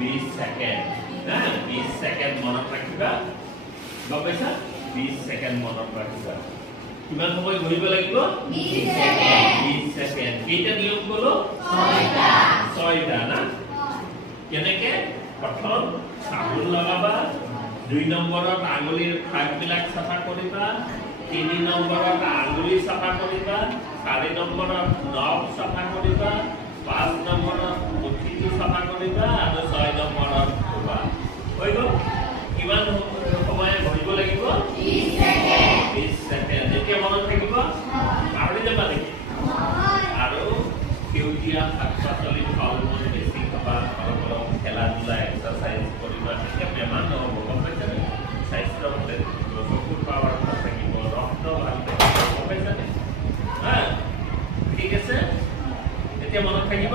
20 second না 20 second মনত ৰাখিবা গম পাইছা 20 সেকেন্ড মনত ৰাখিবা কিমান সময় ঘূৰিব লাগিব 20 সেকেন্ড 20 সেকেন্ড কেইটা নিয়ম কলো 6টা না কেনেকে প্ৰথম চাবোন লগাবা 2 নম্বৰত আঙুলিৰ খাকবিলাক চাফা কৰিবা 3 নম্বৰত আঙুলি চাফা কৰিবা 4 নম্বৰত নখ চাফা কৰিবা 5 নম্বৰত মুঠিটো চাফা কৰিবা আৰু 6 নম্বৰত ধুবা হৈ গ'ল কিমান সময় ঘূৰিব লাগিব 20 সেকেন্ড 20 সেকেন্ড এতিয়া মনত থাকিব পাহৰি যাবা নেকি আৰু সেউজীয়া শাক-পাচলি ফল-মূল বেছি খাবা অলপ অলপ খেলা-ধূলা এক্সাৰচাইজ কৰিবা তেতিয়া বেমাৰ নহ'ব গম পাইছানে স্বাস্থ্য ভালে থাকিব চকুৰ পাৱাৰ ভাল থাকিব ৰক্ত ভাল থাকিব গম পাইছানে ঠিক আছে এতিয়া মনত থাকিব